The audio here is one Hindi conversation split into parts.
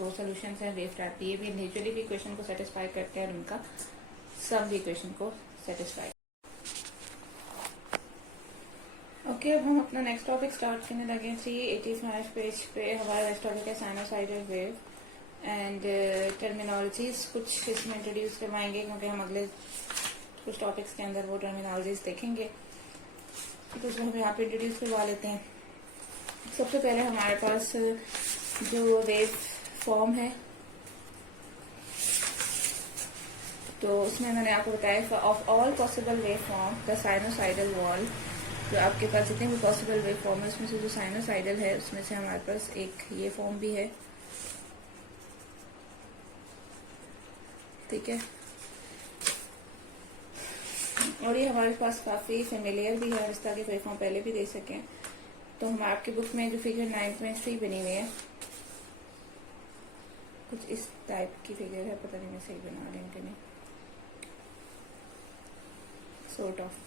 दो सोल्यूशन हैं वेव टाइप, ये भी इंडिविजुअली भी इक्वेशन को सेटिस्फाई करते हैं और उनका सम भी इक्वेशन को सेटिस्फाई। ओके, अब हम अपना नेक्स्ट टॉपिक स्टार्ट करने लगे। 385 पेज पे हमारा नेक्स्ट टॉपिक है साइनोसाइडल वेव एंड टर्मिनोलॉजीज कुछ इसमें इंट्रोड्यूस करवाएंगे, क्योंकि हम अगले कुछ टॉपिक्स के अंदर वो टर्मिनोलॉजीज देखेंगे, तो उसमें हम यहाँ पे इंट्रोड्यूस करवा लेते हैं। सबसे पहले हमारे पास जो वेव फॉर्म है, तो उसमें मैंने आपको बताया of all possible wave form the sinusoidal wall, जो आपके पास जितने भी पॉसिबल वेव फॉर्म है उसमें से जो साइनोसाइडल है उसमें से हमारे पास एक ये फॉर्म भी है, ठीक है। और ये हमारे पास काफी फेमिलियर भी है, इस तरह के वेव फॉर्म पहले भी दे सके। तो हम आपकी बुक में जो फिगर 9.3 बनी हुई है, कुछ इस टाइप की फिगर है, पता नहीं मैं सही बना रही हूँ कि नहीं, सॉर्ट ऑफ।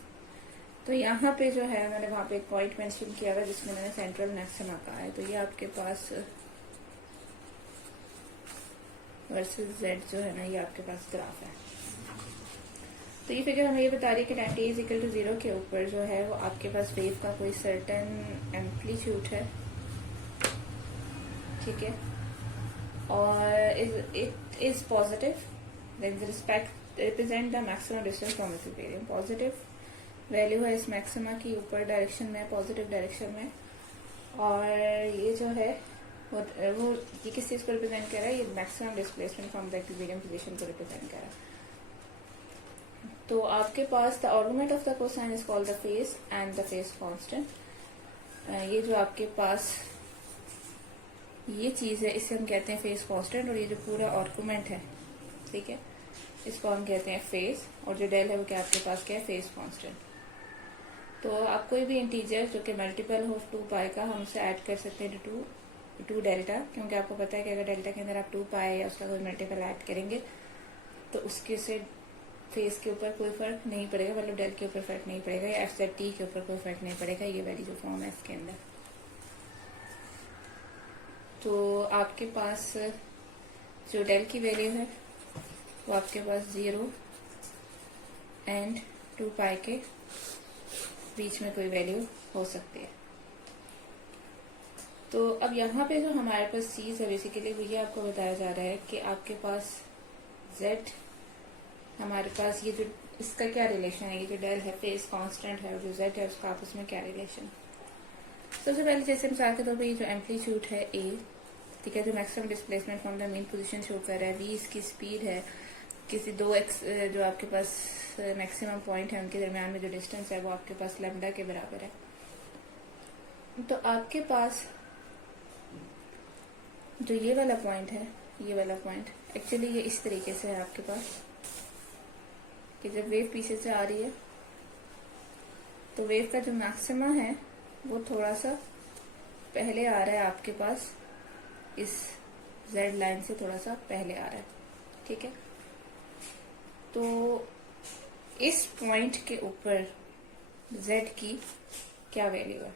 तो यहाँ पे जो है मैंने वहां पे एक पॉइंट मेंशन किया था जिसमें मैंने सेंट्रल मैक्सिमा कहा है। तो ये आपके पास वर्सेस जेड जो है ना, ये आपके पास ग्राफ है। तो ये फिगर हमें ये बता रही है कि 90 इज इक्वल टू 0 के ऊपर जो है वो आपके पास वेव का कोई सर्टेन एम्पलीट्यूड है, ठीक है, और it is positive then respect represent the maximum distance from equilibrium. Positive value है इस मैक्सिमा की ऊपर डायरेक्शन में, पॉजिटिव डायरेक्शन में, और ये जो है वो ये किस चीज को रिप्रेजेंट कर रहा है, ये maximum displacement from the equilibrium position को रिप्रेजेंट कर रहा है। तो आपके पास the argument of the cosine is called the phase and the phase constant. ये जो आपके पास ये चीज है इसे हम कहते हैं फेज कांस्टेंट, और ये जो पूरा आर्गुमेंट है, ठीक है, इसको हम कहते हैं फेज, और जो डेल है वो क्या आपके पास क्या है, फेज कांस्टेंट। तो आप कोई भी इंटीजर जो कि मल्टीपल हो 2 पाई का, हम उसे ऐड कर सकते हैं टू डेल्टा, क्योंकि आपको पता है कि अगर डेल्टा के अंदर आप 2 पाई या उसका कोई मल्टीपल ऐड करेंगे तो उसके से फेस के ऊपर कोई फर्क नहीं पड़ेगा, मतलब डेल के ऊपर फर्क नहीं पड़ेगा, या एफ जेड टी के ऊपर कोई फर्क नहीं पड़ेगा, ये वाली जो फॉर्म है इसके अंदर। तो आपके पास जो डेल की वैल्यू है वो आपके पास 0 एंड 2 पाई के बीच में कोई वैल्यू हो सकती है। तो अब यहाँ पे जो हमारे पास चीज है बेसिकली वो ये आपको बताया जा रहा है कि आपके पास z, हमारे पास ये जो इसका क्या रिलेशन है, ये जो डेल है फेज कांस्टेंट है, और जो z है उसका आपस में क्या रिलेशन। सबसे पहले जैसे मिसाल के तौर पर ये जो एम्पलीट्यूड है a, ठीक है, जो maximum displacement from the main position show कर रहा है, v इसकी स्पीड है, किसी दो एक्स जो आपके पास मैक्सिमम पॉइंट है उनके दरमियान में जो डिस्टेंस है वो आपके पास लैम्डा के बराबर है। तो आपके पास जो ये वाला पॉइंट है, ये वाला पॉइंट एक्चुअली ये इस तरीके से है आपके पास कि जब वेव पीछे से आ रही है तो वेव का जो मैक्सिमा है वो थोड़ा सा पहले आ रहा है आपके पास, इस z लाइन से थोड़ा सा पहले आ रहा है, ठीक है। तो इस पॉइंट के ऊपर z की क्या वैल्यू है,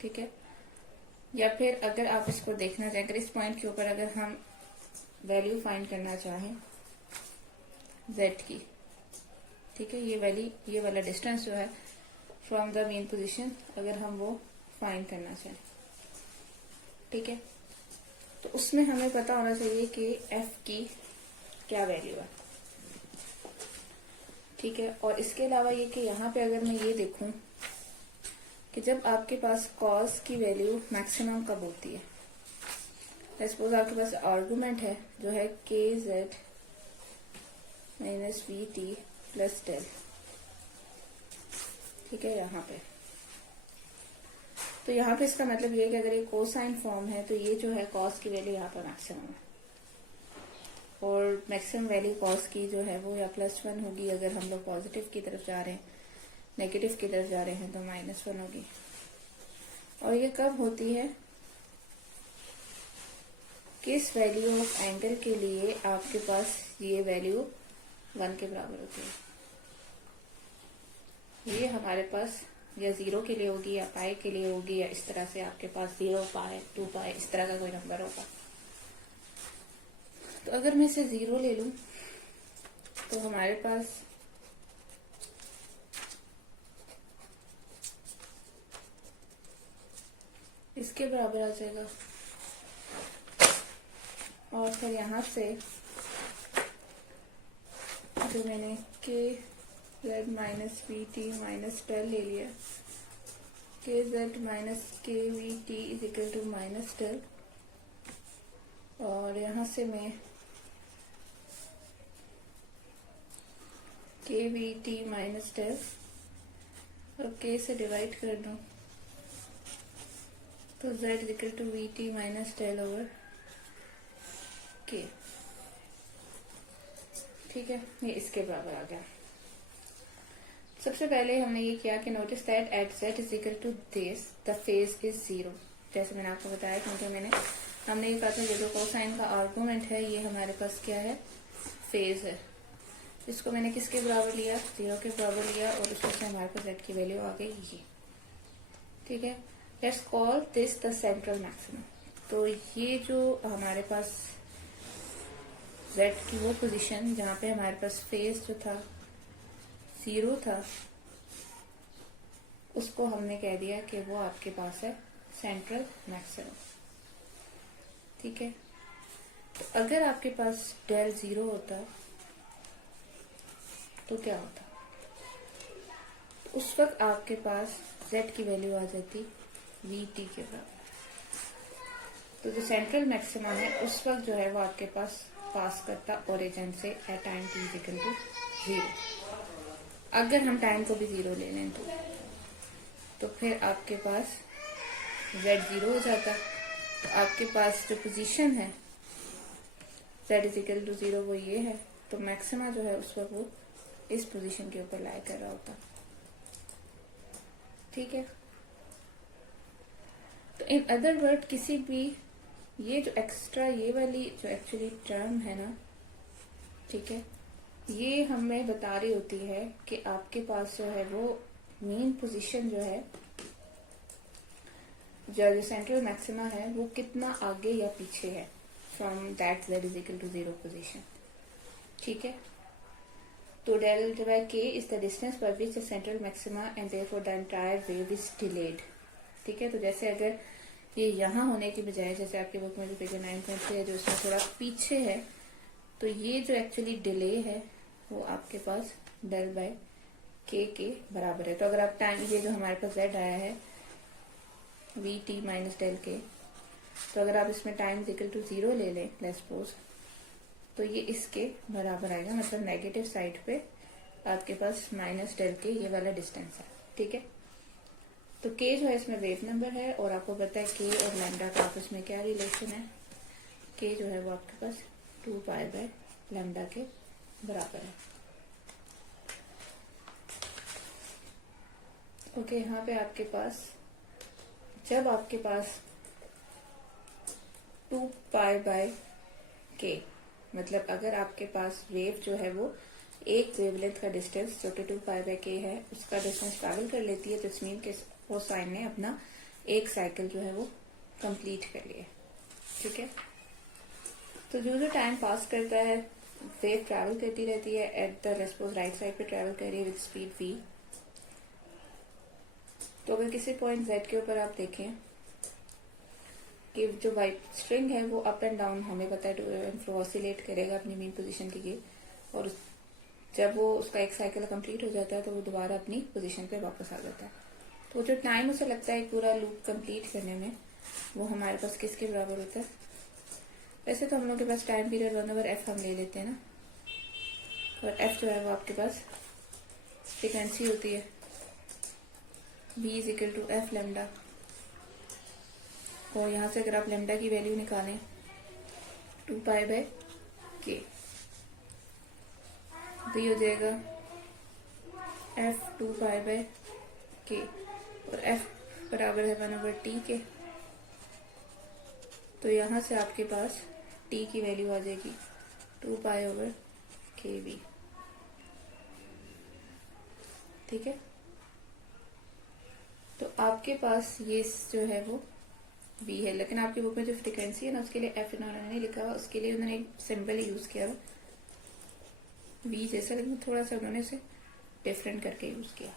ठीक है, या फिर अगर आप इसको देखना चाहें, अगर इस पॉइंट के ऊपर अगर हम वैल्यू फाइंड करना चाहें z की, ठीक है, ये वैल्यू, ये वाला डिस्टेंस जो है फ्रॉम द मेन पोजीशन, अगर हम वो फाइंड करना चाहें, ठीक है, तो उसमें हमें पता होना चाहिए कि f की क्या वैल्यू है, ठीक है। और इसके अलावा ये कि यहाँ पे अगर मैं ये देखूं कि जब आपके पास कॉस की वैल्यू मैक्सिमम कब होती है, सपोज आपके पास आर्गुमेंट है जो है K Z minus V T plus del, ठीक है, यहाँ पे। तो यहाँ पे इसका मतलब ये है कि अगर ये कोसाइन फॉर्म है तो ये जो है कॉस की वैल्यू यहाँ पर मैक्सिमम है, और मैक्सिमम वैल्यू कॉस की जो है वो या +1 होगी अगर हम लोग पॉजिटिव की तरफ जा रहे हैं, नेगेटिव की तरफ जा रहे हैं तो -1 होगी। और ये कब होती है, किस वैल्यू ऑफ एंगल के लिए आपके पास ये वैल्यू 1 के बराबर होती है। ये हमारे पास या 0 के लिए होगी, या पाई के लिए होगी, या इस तरह से आपके पास 0 पाई 2 पाई इस तरह का कोई नंबर होगा, तो अगर मैं इसे 0 ले लूं तो हमारे पास इसके बराबर आ जाएगा, और फिर यहां से जो मैंने K Z minus V T minus del ले लिया, K Z minus K V T is equal to minus del, और यहां से मैं के वी टी माइनस टेल और के से डिवाइड कर दूं तो z is equal to V T minus del over K. ठीक है, ये इसके बराबर आ गया। सबसे पहले हमने ये किया कि notice that at z is equal to this the phase is 0, जैसे मैंने आपको बताया, क्योंकि हमने ये कहा था ये जो कोसाइन का आर्गुमेंट है ये हमारे पास क्या है, फेज है। इसको मैंने किसके बराबर लिया, 0 के बराबर लिया, और उसमें से हमारे पास z की वैल्यू आ गई ये। ठीक है, let's call this the central maximum. तो ये जो हमारे पास z की वो पोजीशन जहां पे हमारे पास फेज जो था 0 था, उसको हमने कह दिया कि वो आपके पास है सेंट्रल मैक्सिमम। ठीक है, तो अगर आपके पास डेल 0 होता तो क्या होता, तो उस वक्त आपके पास z की वैल्यू आ जाती वी टी के बराबर। तो जो सेंट्रल मैक्सिमम है उस वक्त जो है वो आपके पास करता ओरिजिन से at time t is equal to 0। अगर हम टाइम को भी 0 ले लें तो फिर आपके पास z 0 हो जाता। तो आपके पास जो पोजीशन है z इज इक्वल टू 0 वो ये है, तो मैक्सिमा जो है उस वक्त वो इस पोजीशन के ऊपर लाई कर रहा होता। ठीक है, तो इन अदर वर्ड किसी भी ये जो एक्स्ट्रा ये वाली जो एक्चुअली टर्म है ना, ठीक है, ये हमें बता रही होती है कि आपके पास जो है वो मेन पोजीशन जो है, जो सेंट्रल मैक्सिमा है वो कितना आगे या पीछे है from that z is equal to 0 position. ठीक है, तो del by k is the distance by which the central maxima and therefore the entire wave is delayed. ठीक है, तो जैसे अगर ये यहाँ होने की बजाय, जैसे आपके बुक में जो फिगर 9.3 है जो इसमें थोड़ा पीछे है, तो ये जो एक्चुअली डिले है वो आपके पास डेल बाय k के बराबर है। तो अगर आप टाइम, ये जो हमारे पास z आया है वी टी माइनस डेल के, तो अगर आप इसमें टाइम इक्वल टू 0 ले लें लेट्स सपोज, तो ये इसके बराबर आएगा, मतलब नेगेटिव साइड पे आपके पास माइनस डेल के ये वाला डिस्टेंस है। ठीक है, तो k जो है इसमें वेव नंबर है, और आपको पता है k और लैम्डा का आपस में क्या रिलेशन है, k जो है वो आपके पास 2 पाई बाय लैम्डा के बराबर है। ओके, यहाँ पे आपके पास जब आपके पास 2 पाई बाय k, मतलब अगर आपके पास वेव जो है वो एक वेवलेंथ का डिस्टेंस जो कि 2 पाई बाय k है उसका डिस्टेंस ट्रैवल कर लेती है, तो इट्स मीन के वो साइन ने अपना एक साइकिल जो है वो कंप्लीट कर लिया। ठीक है, तो जो टाइम पास करता है वेव ट्रैवल करती रहती है एट द रेस्पोज राइट साइड पे ट्रैवल कर रही है विद स्पीड v। तो अगर किसी पॉइंट z के ऊपर आप देखें कि जो वाइट स्ट्रिंग है वो अप एंड डाउन हमें पता है फ्लो ऑसिलेट करेगा अपनी मेन पोजीशन के लिए, और जब वो उसका एक साइकिल कंप्लीट हो जाता है तो वो दोबारा अपनी पोजीशन पे वापस आ जाता है। तो जो टाइम उसे लगता है पूरा लूप कंप्लीट करने में, वो हमारे पास किसके बराबर होता है। वैसे तो हम लोग के पास टाइम पीरियड 1/f हम ले लेते हैं ना, और f जो है वो आपके पास फ्रीक्वेंसी होती है v is equal to F lambda, और यहाँ से अगर आप लेमडा की वैल्यू निकालें 2 पाई बाय k, तो ये हो जाएगा f 2 पाई बाय k, और f बराबर है 1/t के। तो यहाँ से आपके पास t की वैल्यू आ जाएगी 2 पाई ओवर kv। ठीक है, तो आपके पास ये जो है वो वी है, लेकिन आपकी बुक में जो फ्रीक्वेंसी है ना उसके लिए एफ इन्होंने नहीं लिखा हुआ, उसके लिए उन्होंने एक सिंबल यूज किया हुआ वी जैसा, लेकिन थोड़ा सा उन्होंने इसे डिफरेंट करके यूज किया।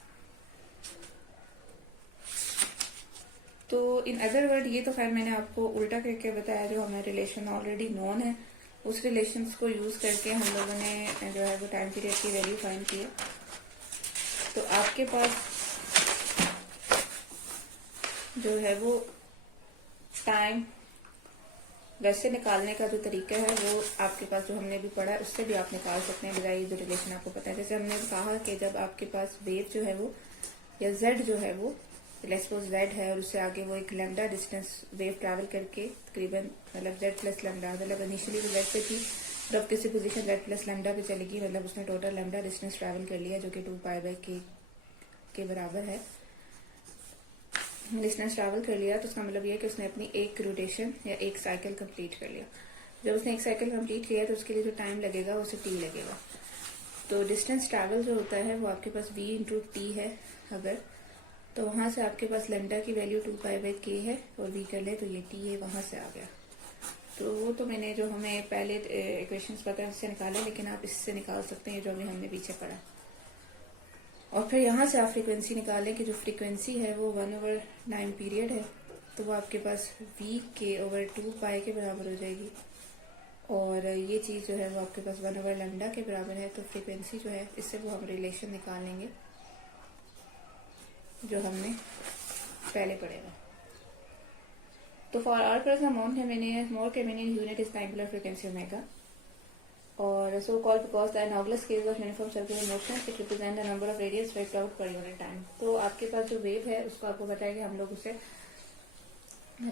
तो इन अदर वर्ड ये तो खैर मैंने आपको उल्टा करके बताया, जो हमें रिलेशन ऑलरेडी नोन है उस रिलेशंस को यूज करके हम लोगों ने जो है वो टाइम पीरियड की वैल्यू फाइंड की है। तो आपके पास जो है वो टाइम वैसे निकालने का जो तरीका है वो आपके पास जो हमने भी पढ़ा है उससे भी आप निकाल सकते हैं, बजाय जो रिलेशन आपको पता है। जैसे हमने कहा कि जब आपके पास वेव जो है वो या जेड जो है वो लेट्स सपोज जेड है और उससे आगे वो एक लैम्डा डिस्टेंस वेव ट्रैवल करके तकरीबन मतलब जेड प्लस लैम्डा, मतलब इनिशियली वो जेड पे थी और अब किसी पोजीशन जेड प्लस लैम्डा पे चलेगी, मतलब उसने टोटल लैम्डा डिस्टेंस ट्रैवल कर लिया जो कि 2π/k के बराबर है। डिस्टेंस ट्रैवल कर लिया तो उसका मतलब ये है कि उसने अपनी एक रोटेशन या एक साइकिल कंप्लीट कर लिया। जब उसने एक साइकिल कंप्लीट किया तो उसके लिए जो टाइम लगेगा वो उसे टी लगेगा। तो डिस्टेंस ट्रैवल जो होता है वो आपके पास v इंटू टी है अगर, तो वहां से आपके पास लैम्डा की वैल्यू 2π/k है और v कर ले तो ये t है, वहां से आ गया। तो वो तो मैंने जो हमें पहले इक्वेशंस पता है उससे निकाला, लेकिन आप इससे निकाल सकते हैं जो अभी हमने पीछे पढ़ा। और फिर यहाँ से आप फ्रीक्वेंसी निकालें कि जो फ्रीक्वेंसी है वो 1/9 पीरियड है, तो वो आपके पास v/2π के बराबर हो जाएगी। और ये चीज जो है वो आपके पास 1/λ के बराबर है। तो फ्रीक्वेंसी जो है इससे वो हम रिलेशन निकाल लेंगे जो हमने पहले पढ़े हुए। तो for our person more convenient unit is the angular frequency omega, और so called because the analogous case of uniform circular motion it represent the number of radians swept out per unit time। तो आपके पास जो वेव है उसको आपको पता है कि हम लोग उसे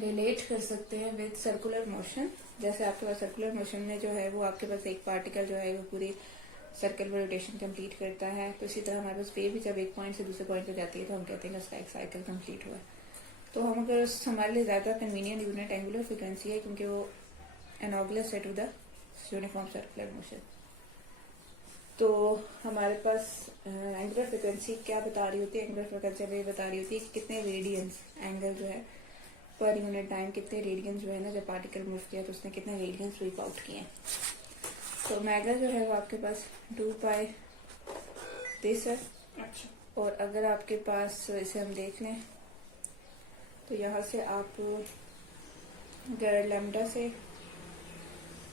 रिलेट कर सकते हैं विद सर्कुलर मोशन। जैसे आपके पास सर्कुलर मोशन में जो है वो आपके पास एक पार्टिकल जो है वो पूरी सर्कल में रोटेशन कंप्लीट करता है, तो इसी तरह हमारे पास वेव भी जब एक पॉइंट से दूसरे पॉइंट पे जाती है तो हम कहते हैं उसका एक साइकिल कंप्लीट हुआ है। तो हम अगर हमारे लिए ज्यादा कन्वीनियंट यूनिट एंगुलर फ्रीक्वेंसी है क्योंकि वो एनालॉगस है to the uniform circular motion. तो हमारे पास एंगुलर फ्रीक्वेंसी क्या बता रही होती है, एंगुलर फ्रीक्वेंसी हमें बता रही होती है कि कितने रेडियंस एंगल जो है पर यूनिट टाइम, कितने रेडियंस जो है ना जब पार्टिकल मूव किया तो उसने कितने रेडियंस स्वीप आउट किए। तो ओमेगा जो है वो आपके पास 2π दिस है। अच्छा, और अगर आपके पास इसे हम देख लें तो यहाँ से आप अगर लैम्डा से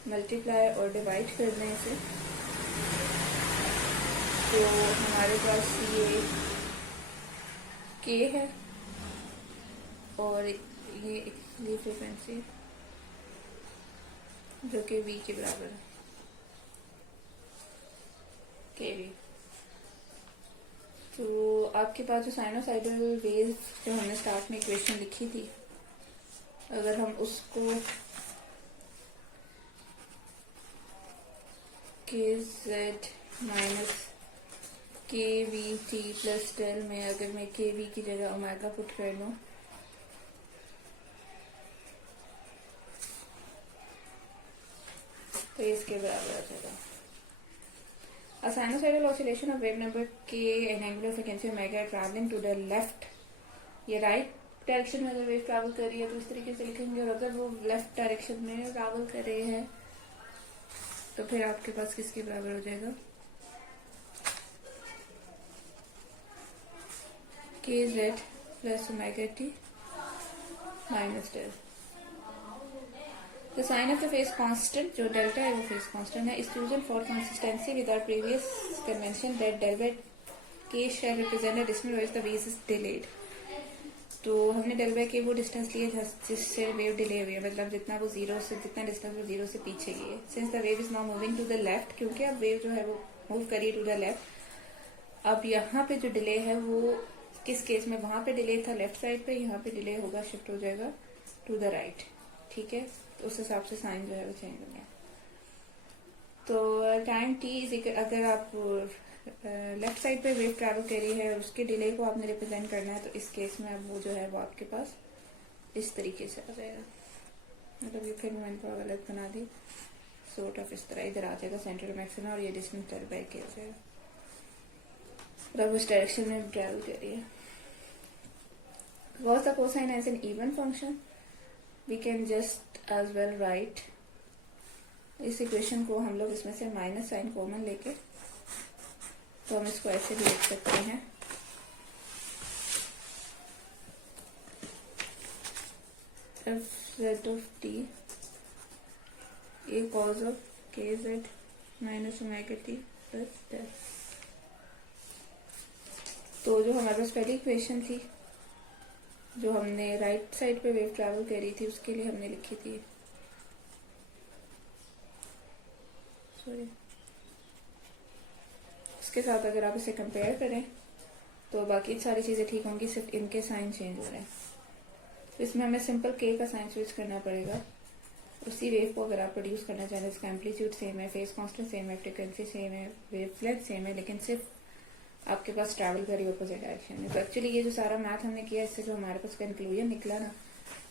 मल्टीप्लाई और डिवाइड कर दें इसे तो हमारे पास ये k है और ये फ्रीक्वेंसी जो कि v के बराबर है, kv। तो आपके पास जो साइनोसाइडल वेव जो हमने स्टार्ट में इक्वेशन लिखी थी, अगर हम उसको kz minus kvt plus del में अगर मैं kv की जगह ओमेगा पुट कर लूं तो इसके बराबर आ जाएगा। A sinusoidal oscillation of wave number k and angular frequency omega traveling to the left, ये राइट डायरेक्शन में अगर वेव ट्रैवल कर रही है तो इस तरीके से लिखेंगे, और अगर वो लेफ्ट डायरेक्शन में ट्रैवल कर रहे हैं तो फिर आपके पास किसके बराबर हो जाएगा, kz plus omega T minus del. The sign of the phase constant जो डेल्टा है वो फेज कांस्टेंट है। इस chosen for consistency with our previous convention that del by k shall represent a distance where the wave is delayed। तो हमने डेल बाय के वो डिस्टेंस लिए जिससे वेव डिले हुई है, मतलब जितना वो जीरो से जितना डिस्टेंस वो जीरो से पीछे गई है। Since the wave is now moving to the left, क्योंकि अब वेव जो है वो मूव करिए टू द लेफ्ट। अब यहाँ पे जो डिले है वो किस केस में, वहां पे डिले था लेफ्ट साइड पे, यहाँ पे डिले होगा शिफ्ट हो जाएगा टू द राइट। ठीक है, तो उस हिसाब से साइन जो है वो चेंज हो गया। तो टाइम टी अगर आप लेफ्ट साइड पे वेव ट्रैवल कर रही है और उसके डिले को आपने रिप्रेजेंट करना है तो इस केस में अब वो जो है वो आपके पास इस तरीके से आ जाएगा। मतलब ये फिर मैंने थोड़ा गलत बना दी, सॉर्ट ऑफ इस तरह इधर आ जाएगा सेंट्रल मैक्सिमा और ये डिस्टेंस डेल बाय के हो जाएगा, और अब उस डायरेक्शन में ट्रैवल कर रही है। Cos the cosine as an even function, we can just as well write इस इक्वेशन को हम लोग इसमें से माइनस साइन कॉमन लेके तो हम इसको ऐसे भी लिख सकते हैं f z of t A cos of के Z minus omega T plus del. तो जो हमारे पास पहली इक्वेशन थी जो हमने राइट साइड पे वेव ट्रैवल करी थी उसके लिए हमने लिखी थी, सॉरी, उसके साथ अगर आप इसे कंपेयर करें तो बाकी सारी चीजें ठीक होंगी, सिर्फ इनके साइन चेंज हो रहे हैं। तो इसमें हमें सिंपल के का साइन स्विच करना पड़ेगा। उसी वेव को अगर आप प्रोड्यूस करना चाहें इसका एम्पलीट्यूड सेम है, फेज कांस्टेंट सेम है, फ्रीक्वेंसी सेम है, वेवलेंथ सेम है, लेकिन सिर्फ आपके पास ट्रैवल करी अपोजिट डायरेक्शन में। तो एक्चुअली ये जो सारा मैथ हमने किया इससे जो हमारे पास कंक्लूजन निकला ना,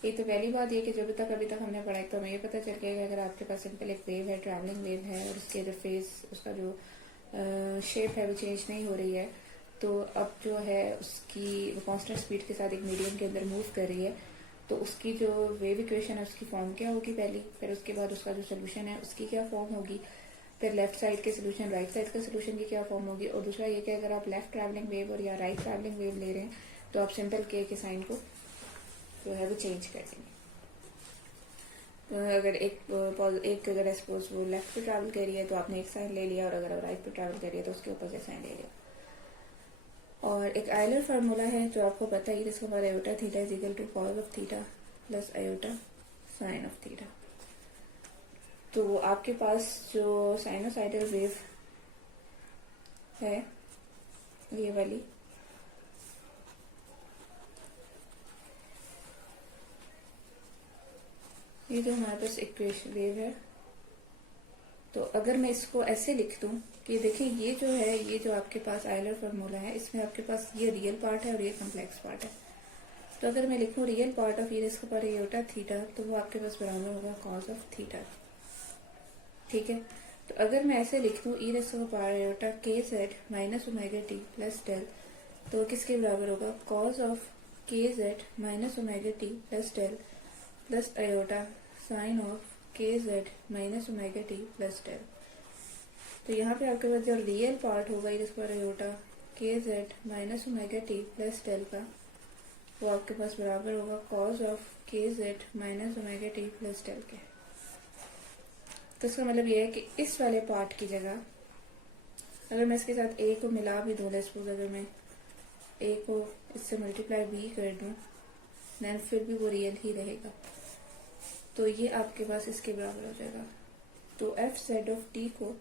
ये तो पहली बात ये कि जब तक अभी तक हमने पढ़ा तो हमें ये पता चल गया कि अगर आपके पास सिंपल एक वेव है, ट्रैवलिंग वेव है, और उसके जो फेज उसका जो शेप है वो चेंज नहीं हो रही है, तो अब जो है उसकी कांस्टेंट स्पीड के साथ एक मीडियम के अंदर मूव कर रही है, तो उसकी जो वेव इक्वेशन है उसकी फॉर्म क्या होगी पहली, फिर उसके बाद उसका जो सोल्यूशन है उसकी क्या फॉर्म होगी, फिर लेफ्ट साइड के सोल्यूशन राइट साइड का सोल्यूशन की क्या फॉर्म होगी, और दूसरा ये कि अगर आप लेफ्ट ट्रैवलिंग वेव और या राइट ट्रैवलिंग वेव ले रहे हैं तो आप सिंपल के साइन को जो है वो चेंज कर देंगे। तो अगर एक अगर सपोज वो लेफ्ट पे ट्रैवल कर रही है तो आपने एक साइन ले लिया, और अगर राइट पे ट्रैवल कर रही है तो उसके ऊपर से साइन ले लिया। और एक आयलर फार्मूला है जो आपको पता ही, जिसको हमारा iota theta is equal to cos of theta plus iota sine of theta. तो आपके पास जो साइनोसाइडल वेव है ये वाली, ये जो हमारे पास इक्वेशन वेव है, तो अगर मैं इसको ऐसे लिख दूं कि देखिए ये जो है, ये जो आपके पास आयलर फार्मूला है इसमें आपके पास ये रियल पार्ट है और ये कॉम्प्लेक्स पार्ट है। तो अगर मैं लिखूं रियल पार्ट ऑफ इसके पर आयोटा थीटा तो वो आपके पास बराबर होगा कॉस ऑफ थीटा, ठीक है। तो अगर मैं ऐसे लिख दूं आयोटा के Z minus omega T plus del, तो किसके बराबर होगा कॉस ऑफ के Z minus omega T plus del plus iota sine of के Z minus omega T plus del. तो यहाँ पे आपके पास जो रियल पार्ट होगा जिसको आयोटा के Z minus omega T plus del का, वो आपके पास बराबर होगा कॉस ऑफ के Z minus omega T plus del के। तो इसका मतलब ये है कि इस वाले पार्ट की जगह अगर मैं इसके साथ ए को मिला भी दूं, सपोज अगर मैं ए को इससे मल्टीप्लाई बी कर दूं, देन फिर भी वो रियल ही रहेगा, तो ये आपके पास इसके बराबर हो जाएगा। तो एफ जेड ऑफ टी को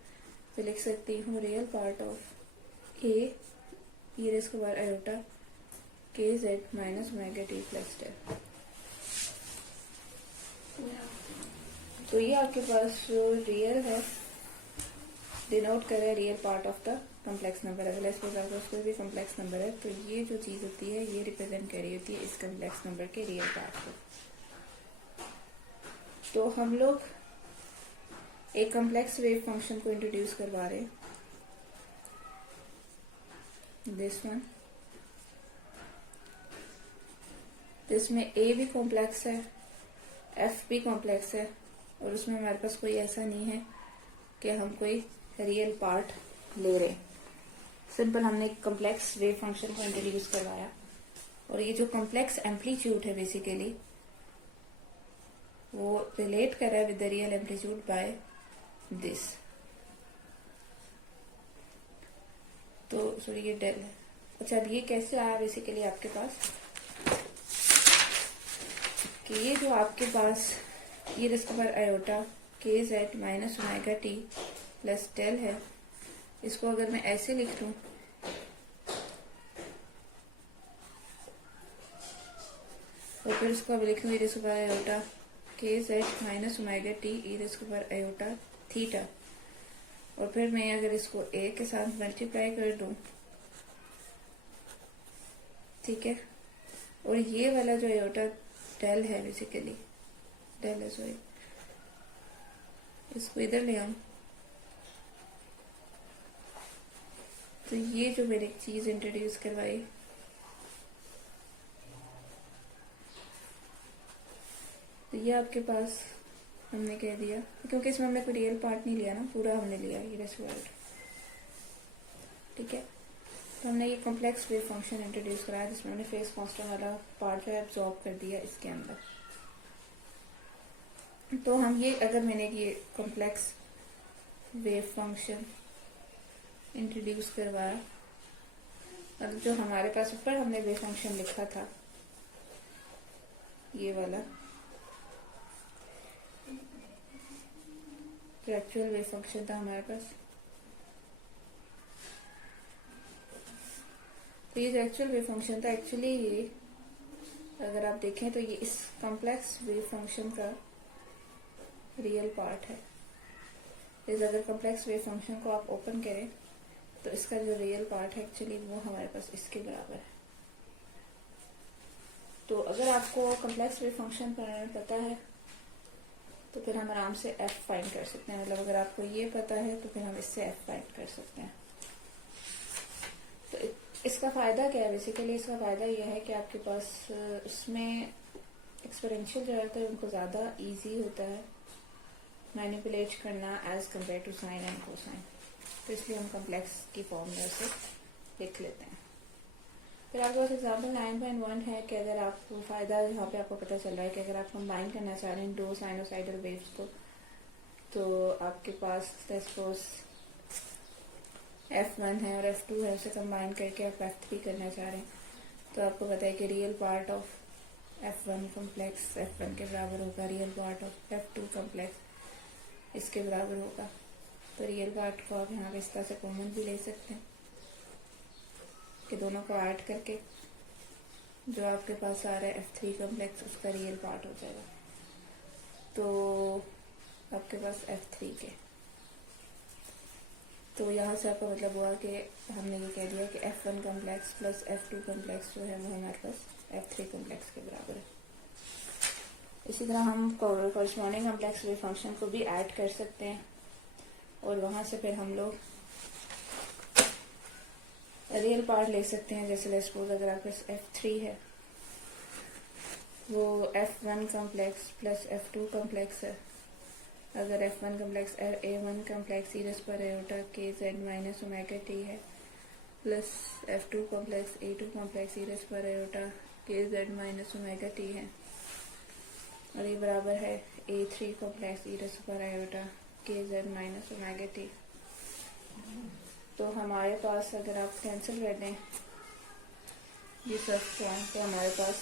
तो लिख सकती हूँ रियल पार्ट ऑफ ए इसके बाद आयोटा के Z minus omega T plus del. तो ये आपके पास जो रियल है डिनोट करे real part of the complex number. अगर सपोज आपका कोई भी कॉम्प्लेक्स नंबर है तो ये जो चीज होती है ये रिप्रेजेंट कर रही होती है इस कॉम्प्लेक्स नंबर के रियल पार्ट को। तो हम लोग एक कॉम्प्लेक्स वेव फंक्शन को इंट्रोड्यूस करवा रहे हैं, दिस वन, जिसमें ए भी कॉम्प्लेक्स है, एफ भी कॉम्प्लेक्स है, और उसमें हमारे पास कोई ऐसा नहीं है कि हम कोई रियल पार्ट ले रहे। सिंपल हमने एक कॉम्प्लेक्स वेव फंक्शन को इंट्रोड्यूस करवाया, और ये जो कॉम्प्लेक्स एम्पलीट्यूड है बेसिकली वो रिलेट कर रहा है with the real amplitude by this. तो सॉरी ये डेल है। अच्छा अब ये कैसे आया बेसिकली आपके पास कि ये जो आपके पास ये डिस्कवर आयोटा के Z minus omega T plus del है, इसको अगर मैं ऐसे लिख दूं और फिर इसको अब लिख दूं डिस्कवर आयोटा के Z minus omega T discover iota theta, और फिर मैं अगर इसको ए के साथ मल्टीप्लाई कर दूं, ठीक है, और ये वाला जो आयोटा डेल है बेसिकली डेल है, सॉरी, इसको इधर ले आऊं, तो ये जो मैंने एक चीज इंट्रोड्यूस करवाई तो ये आपके पास हमने कह दिया, क्योंकि इसमें हमने कोई रियल पार्ट नहीं लिया ना, पूरा हमने लिया ये रेस्ट वर्ड, ठीक है। तो हमने ये कॉम्प्लेक्स वेव फंक्शन इंट्रोड्यूस कराया जिसमें हमने फेस कांस्टेंट वाला पार्ट जो है एब्जॉर्ब कर दिया इसके अंदर। तो हम ये अगर मैंने ये कॉम्प्लेक्स वेव फंक्शन इंट्रोड्यूस करवाया, और जो हमारे पास ऊपर हमने वेव फंक्शन लिखा था ये वाला, जो एक्चुअल वेव फंक्शन था हमारे पास, तो ये जो एक्चुअल वेव फंक्शन था, एक्चुअली ये अगर आप देखें तो ये इस कॉम्प्लेक्स वेव फंक्शन का रियल पार्ट है। इस अगर कॉम्प्लेक्स वेव फंक्शन को आप ओपन करें तो इसका जो रियल पार्ट है एक्चुअली वो हमारे पास इसके बराबर है। तो अगर आपको कॉम्प्लेक्स वेव फंक्शन पता है तो फिर हम आराम से f फाइंड कर सकते हैं। मतलब अगर आपको ये पता है तो फिर हम इससे f फाइंड कर सकते हैं। तो इसका फायदा क्या है? बेसिकली इसका फायदा यह है कि आपके पास इसमें एक्सपोनेंशियल जो होता है उनको ज्यादा इजी होता है मैनिपुलेट करना as compare to sine and cosine. तो इसलिए हम कॉम्प्लेक्स की फॉर्म में उसे लिख लेते हैं। फिर आपके पास एग्जाम्पल 9.1 है कि अगर आपको फायदा यहाँ पे आपको पता चल रहा है कि अगर आप कंबाइन करना चाह रहे हैं दो साइनोसाइडल वेव्स को, तो आपके पास सपोज F1 है और F2 है, उसे कंबाइन करके आप F3 करना चाह रहे हैं, तो आपको पता है कि real part of F1 complex F1 के बराबर होगा, real part of F2 complex इसके बराबर होगा। तो रियल पार्ट को आप यहाँ पे इस तरह से कॉमन भी ले सकते हैं कि दोनों को ऐड करके जो आपके पास आ रहा है F3 कॉम्प्लेक्स उसका रियल पार्ट हो जाएगा। तो आपके पास F3 के, तो यहाँ से आपका मतलब हुआ कि हमने ये कह दिया कि F1 complex plus F2 complex जो है वो हमारे पास F3 कॉम्प्लेक्स के बराबर है। इसी तरह हम कॉरस्पॉन्डिंग कॉम्प्लेक्स वेव फंक्शन को भी ऐड कर सकते हैं और वहां से फिर हम लोग रियल पार्ट ले सकते हैं। जैसे लेट्स सपोज अगर आपके पास F3 है वो F1 complex plus F2 complex है। अगर F1 complex A1 complex e⁻ k z minus omega t है plus F2 complex A2 complex e⁻ k z minus omega t है, और ये बराबर है A3 complex e⁻ k z minus omega t। तो हमारे पास अगर आप कैंसिल कर दें ये सब पॉइंट, तो हमारे पास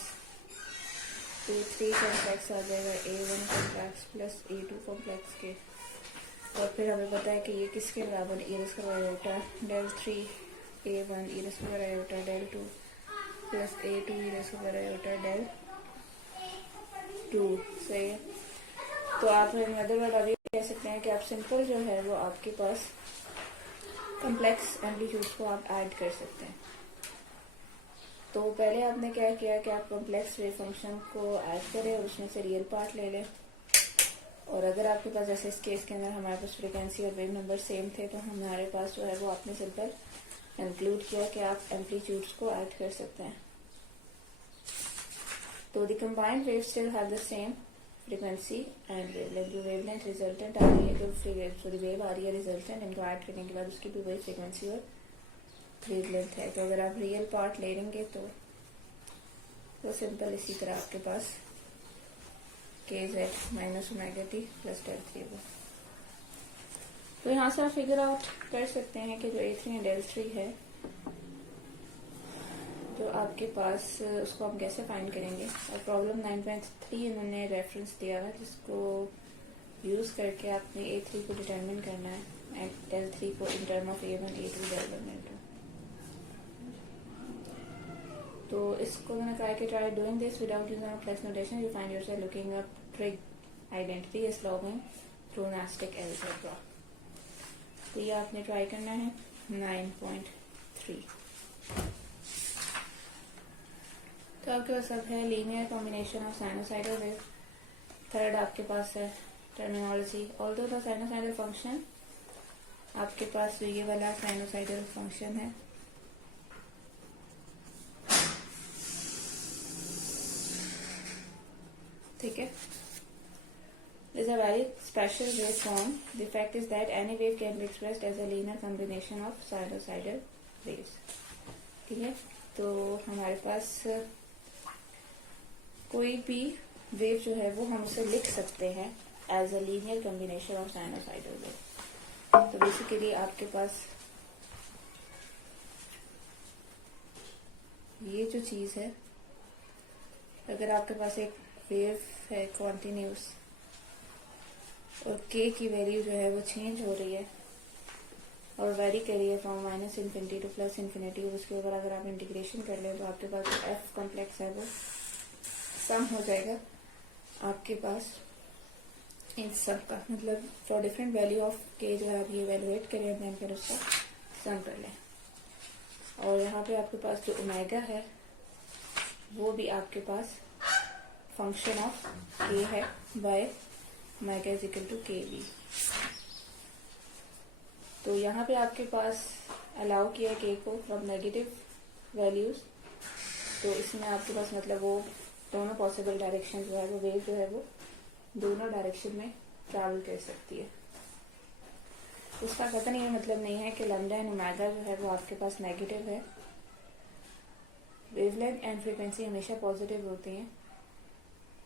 A3 कॉम्प्लेक्स आ जाएगा A1 complex plus A2 complex के, और फिर हमें पता है कि ये किसके बराबर e⁻ del 3 A1 e⁻ del 2 plus A2 e⁻ del 2। सही है। तो आप मदरवर्ड अभी कह सकते हैं कि आप सिंपल जो है वो आपके पास कॉम्प्लेक्स एम्पलीट्यूड को आप ऐड कर सकते हैं। तो पहले आपने क्या किया कि आप कॉम्प्लेक्स वेव फंक्शन को ऐड करें और उसमें से रियल पार्ट ले लें, और अगर आपके पास जैसे इस केस के अंदर हमारे पास फ्रीक्वेंसी और वेव नंबर सेम थे तो हमारे पास जो है वो आपने सिंपल इंक्लूड किया कि आप एम्पलीट्यूड्स को ऐड कर सकते हैं। तो the combined wave still have the same frequency and wavelength. जो वेवलेंथ रिजल्टेंट आ रही है, जो वेव आ रही है रिजल्टेंट, इनको ऐड करने के बाद उसकी भी वही फ्रीक्वेंसी और वेवलेंथ है। तो अगर आप रियल पार्ट ले लेंगे तो वो सिंपल इसी तरह आपके पास kz minus omega t plus del 3 होगा। तो यहाँ से आप फिगर आउट कर सकते हैं कि जो A3 del 3 है जो आपके पास, उसको हम कैसे फाइंड करेंगे। और प्रॉब्लम 9.3 इन्होंने रेफरेंस दिया है जिसको यूज करके आपने A3 को डिटरमिन करना है एंड del 3 को in term of A1 A2 del 1 del 2। तो इसको मैंने कहा कि try doing this without using complex notation, you find yourself looking up trig identity is logging through nasty algebra. तो ये आपने ट्राई करना है 9.3। तो आपके पास अब है linear combination of sinusoidal wave. Third आपके पास है terminology. Although the sinusoidal function, आपके पास ये वाला साइनोसाइडल फंक्शन है, ठीक है। is a very special waveform. The fact is that any wave can be expressed as a linear combination of sinusoidal waves. ठीक है, तो हमारे पास कोई भी वेव जो है वो हम उसे लिख सकते हैं as a linear combination of sinusoidal wave. तो बेसिकली आपके पास ये जो चीज है, अगर आपके पास एक वेव है कॉन्टिन्यूस और k की वैल्यू जो है वो चेंज हो रही है और वेरी कर रही है from minus infinity two plus infinity, उसके ऊपर अगर आप इंटीग्रेशन कर लें तो आपके पास जो f कॉम्प्लेक्स है वो सम हो जाएगा आपके पास इन सब का. मतलब for different value of k जो है आप ये इवेलुएट करें देन फिर उसका सम कर लें. और यहाँ पे आपके पास जो ओमेगा है वो भी आपके पास फंक्शन ऑफ k है by omega is equal to kb. तो यहाँ पे आपके पास अलाउ किया है k को फ्रॉम नेगेटिव वैल्यूज. तो इसमें आपके पास मतलब वो दोनों पॉसिबल डायरेक्शन जो है वो वेव जो है वो दोनों डायरेक्शन में ट्रैवल कर सकती है. उसका कतई ये मतलब नहीं है कि लैम्डा एंड ओमेगा जो है वो आपके पास नेगेटिव है. वेवलेंथ एंड फ्रीक्वेंसी हमेशा पॉजिटिव होती हैं.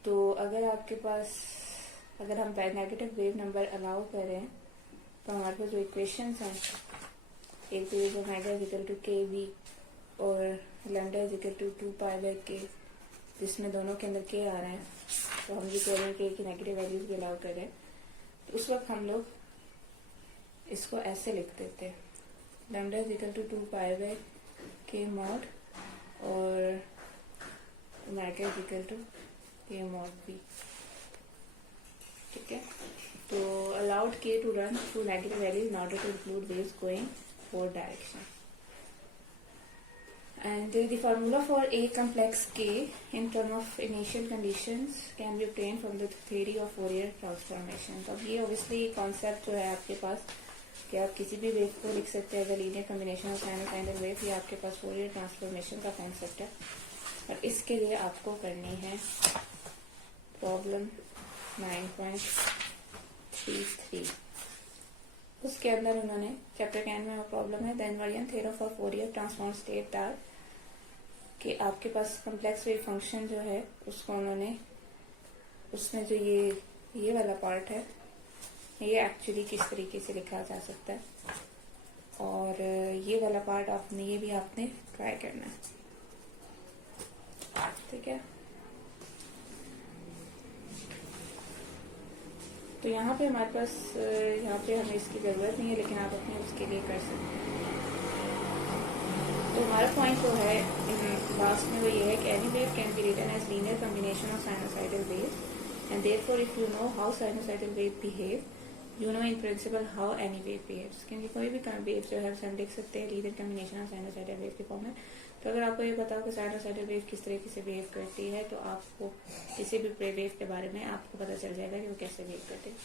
तो अगर आपके पास अगर हम नेगेटिव वेव नंबर अलाउ करें तो हमारे पास जो इक्वेशंस हैं, एक तो ये जो omega is equal to kb और lambda is equal to 2π/k, जिसमें दोनों के अंदर k आ रहा है, तो हम ये कह रहे हैं कि की नेगेटिव वैल्यूज भी अलाउ कर रहे हैं. तो उस वक्त हम लोग इसको ऐसे लिख देते हैं, lambda is equal to 2π/k mod और omega is equal to k mod b. ठीक है, तो allowed k to run through negative values in order to include waves going forward direction. And the formula for a complex k in terms of initial conditions can be obtained from the theory of Fourier transformation. तो अब ये obviously concept जो है आपके पास कि आप किसी भी वेव को लिख सकते हैं as a linear combination of sinusoidal wave, ये आपके पास फोरियर ट्रांसफॉर्मेशन का कॉन्सेप्ट है. और इसके लिए आपको करनी है प्रॉब्लम 9.33. उसके अंदर उन्होंने चैप्टर 10 में वो प्रॉब्लम है the inversion theorem for Fourier transform state that कि आपके पास कॉम्प्लेक्स वेव फंक्शन जो है उसको उन्होंने उसमें जो ये वाला पार्ट है ये एक्चुअली किस तरीके से लिखा जा सकता है और ये वाला पार्ट आपने ये भी आपने ट्राई करना है. ठीक है, तो यहाँ पे हमारे पास यहाँ पे हमें इसकी जरूरत नहीं है, लेकिन आप अपने उसके लिए कर सकते हैं. तो हमारा पॉइंट जो है लास्ट में वो ये है कि any wave can be written as linear combination of sinusoidal waves and therefore if you know how sinusoidal wave behave you know in principle how any wave behaves. क्योंकि कोई भी वेव जो है हम देख सकते हैं linear combination of sinusoidal wave के फॉर्म में. तो अगर आपको ये पता हो कि साइनोसाइडल वेव किस तरीके से बिहेव करती है तो आपको किसी भी वेव के बारे में आपको पता चल जाएगा कि वो कैसे बिहेव करती है.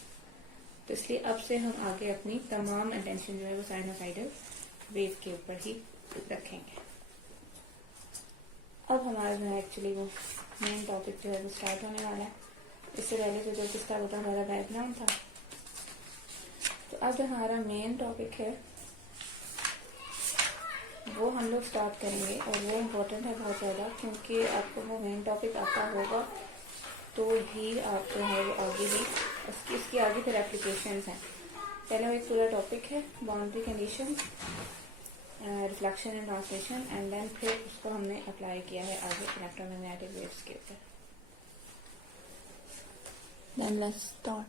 तो इसलिए अब से हम आगे अपनी तमाम अटेंशन जो है वो साइनोसाइडल वेव के ऊपर ही रखेंगे. अब हमारा जो है एक्चुअली वो मेन टॉपिक जो है वो स्टार्ट होने वाला है. इससे पहले जो स्टार्ट होता है हमारा बैकग्राउंड था. तो अब जो हमारा मेन टॉपिक है वो हम लोग स्टार्ट करेंगे और वो इम्पोर्टेंट है बहुत ज़्यादा, क्योंकि आपको वो मेन टॉपिक आता होगा तो ही आप जो है वो आगे भी इसकी आगे फिर एप्लीकेशंस हैं. पहले वो एक पूरा टॉपिक है boundary condition, reflection and translation, and then फिर उसको हमने अप्लाई किया है आगे इलेक्ट्रोमैग्नेटिक वेव्स के ऊपर. Then let's start.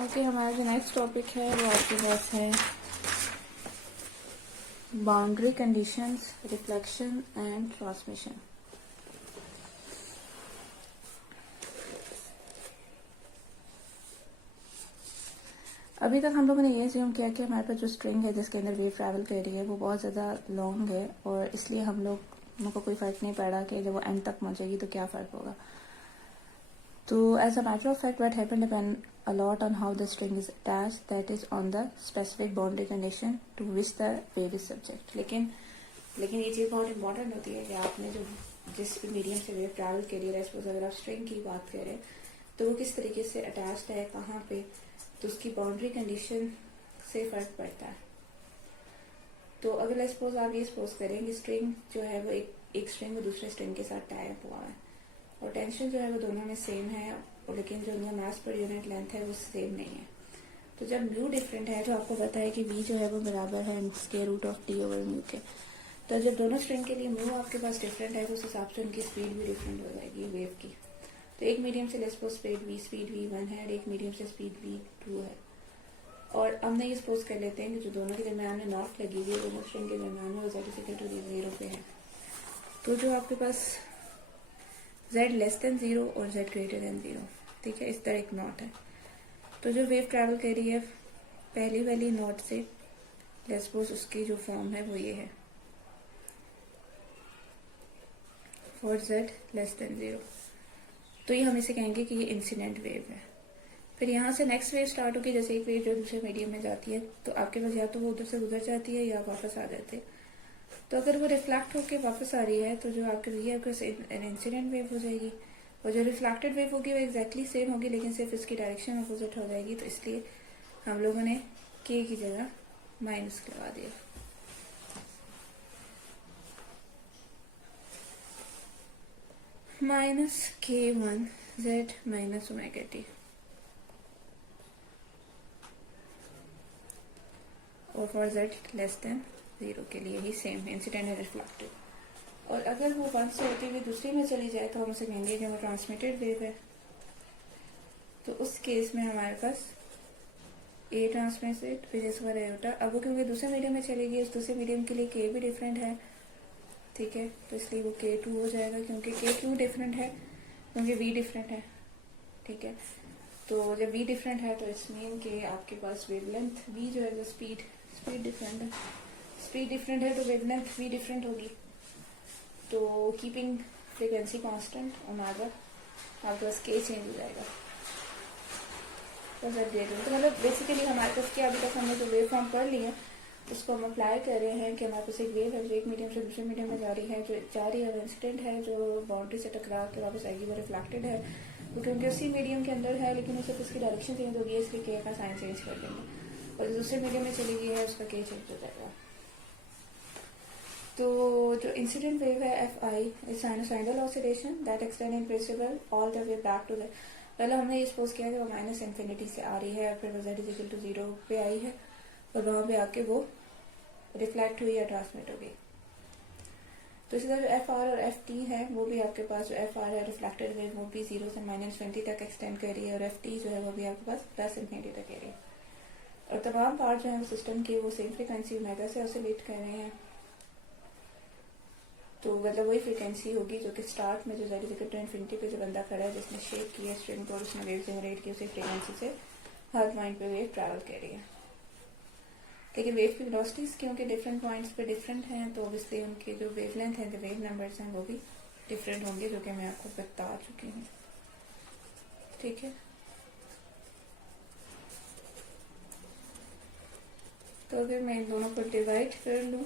ओके, हमारा जो नेक्स्ट टॉपिक है वो आपके पास है boundary conditions, reflection and transmission. अभी तक हम लोगों ने ये assume किया कि हमारे पास जो स्ट्रिंग है जिसके अंदर वेव ट्रैवल कर रही है वो बहुत ज़्यादा लॉन्ग है और इसलिए हम लोग को कोई फ़र्क नहीं पड़ा कि जब वो एंड तक पहुंचेगी तो क्या फ़र्क होगा. तो as a matter of fact what happen depend a lot on how the string is attached, that is on the specific boundary condition to which the wave is subject. लेकिन ये चीज़ बहुत इम्पोर्टेंट होती है कि आपने जो जिस भी मीडियम से वेव ट्रैवल कर रही है, सपोज अगर आप स्ट्रिंग की बात करें तो वो किस तरीके से अटैच्ड है, कहाँ पे, तो उसकी बाउंड्री कंडीशन से फर्क पड़ता है। तो अगर सपोज आप ये सपोज करें कि स्ट्रिंग जो है वो एक स्ट्रिंग वो दूसरे स्ट्रिंग के साथ टाई अप हुआ है और टेंशन जो है वो दोनों में सेम है, और लेकिन जो उनका मास पर यूनिट लेंथ है वो सेम नहीं है। तो जब म्यू डिफरेंट है, तो आपको पता है कि वी जो है वो बराबर है square root of T over mu के। तो जब दोनों स्ट्रिंग के लिए म्यू आपके पास डिफरेंट है तो उस हिसाब से उनकी स्पीड भी डिफरेंट हो जाएगी वेव की। तो एक मीडियम से लेट्स सपोज स्पीड v1 है और एक मीडियम से स्पीड v2 है। और हमने ये सपोज कर लेते हैं कि जो दोनों के दरमियान में नॉट लगी हुई है, दोनों स्ट्रिंग के दरमियान में वो z इक्वल टू 0 पे है। तो जो आपके पास z लेस देन 0 और z ग्रेटर देन 0, ठीक है, इस तरह एक नॉट है। तो जो वेव ट्रैवल कर रही है पहली वाली नॉट से, लेट्स सपोज उसकी जो फॉर्म है वो ये है फॉर z लेस देन 0। तो ये हम इसे कहेंगे कि ये इंसिडेंट वेव है। फिर यहाँ से नेक्स्ट वेव स्टार्ट होगी, जैसे एक वेव जो दूसरे मीडियम में जाती है तो आपके पास या तो वो उधर से गुजर जाती है या वापस आ जाते हैं। तो अगर वो रिफ्लेक्ट होकर वापस आ रही है तो जो आपके ये आपके इंसिडेंट वेव हो जाएगी, और जो रिफ्लेक्टेड वेव होगी वो एग्जैक्टली सेम होगी लेकिन सिर्फ इसकी डायरेक्शन अपोजिट हो जाएगी। तो इसलिए हम लोगों ने k की जगह माइनस लगा दिया। Minus k1 z minus omega T, और फॉर z लेस देन 0 के लिए ही सेम इंसिडेंट एंड रिफ्लेक्टेड। और अगर वो वन से होती हुई दूसरी में चली जाए तो हम उसे कहेंगे कि वो ट्रांसमिटेड वेव है। तो उस केस में हमारे पास ए ट्रांसमिटेड फिर इसका आयोटा। अब वो क्योंकि दूसरे मीडियम में चलेगी, उस दूसरे मीडियम के लिए के भी डिफरेंट है, ठीक है, तो इसलिए वो k2 हो जाएगा। क्योंकि k क्यों डिफरेंट है, क्योंकि v डिफरेंट है, ठीक है। तो जब v डिफरेंट है तो इसमें कि आपके पास वेवलेंथ v जो है वो स्पीड डिफरेंट है, स्पीड डिफरेंट है तो वेवलेंथ v डिफरेंट होगी। तो कीपिंग फ्रीक्वेंसी कांस्टेंट ओमेगा आपके पास k चेंज हो जाएगा। तो मतलब बेसिकली हमारे पास क्या, अभी तक हमने जो वेव फॉर्म पढ़ ली है उसको हम अप्लाई कर रहे हैं कि हमारे पास एक वेव है जो एक मीडियम से दूसरे मीडियम में जा रही है, वो इंसिडेंट है, जो बाउंड्री से टकरा के वापस आएगी, वो रिफ्लेक्टेड है, वो क्योंकि उसी मीडियम के अंदर है लेकिन उसे उसकी डायरेक्शन चेंज होगी, इसलिए के का साइन चेंज कर देंगे, और दूसरे मीडियम में चली गई है उसका के चेंज हो जाएगा। तो जो इंसिडेंट वेव है fi is sinusoidal oscillation that extend in principle all the way back to the, पहले हमने ये सपोज किया कि वो माइनस इन्फिनिटी से आ रही है और फिर वो z इक्वल टू 0 पे आई है और वहां पे आके वो रिफ्लेक्ट हुई या ट्रांसमिट हो गई। तो इसी तरह जो एफ आर और एफ टी है वो भी आपके पास, जो एफ आर है रिफ्लेक्टेड वेव वो भी 0 से -20 तक एक्सटेंड कर रही है, और एफ टी जो है वो भी आपके पास +∞ तक कर रही है। और तमाम पार्ट जो है सिस्टम के वो सेम फ्रिक्वेंसी ओमेगा से ऑसिलेट कर रहे हैं। तो मतलब वही फ्रिक्वेंसी होगी जो कि स्टार्ट में जो z पे जो बंदा खड़ा है जिसने शेप किया स्ट्रिंग को और उसने वेव जनरेट की, उसी फ्रिक्वेंसी से हर पॉइंट पे वेव ट्रैवल कर रही है। लेकिन वेव की वेलोसिटीज क्योंकि डिफरेंट पॉइंट्स पे डिफरेंट हैं तो ऑब्वियसली उनके जो वेवलेंथ है, जो वेव नंबर्स हैं वो भी डिफरेंट होंगे, जो कि मैं आपको बता चुकी हूँ, ठीक है। तो अगर मैं इन दोनों को डिवाइड कर लूँ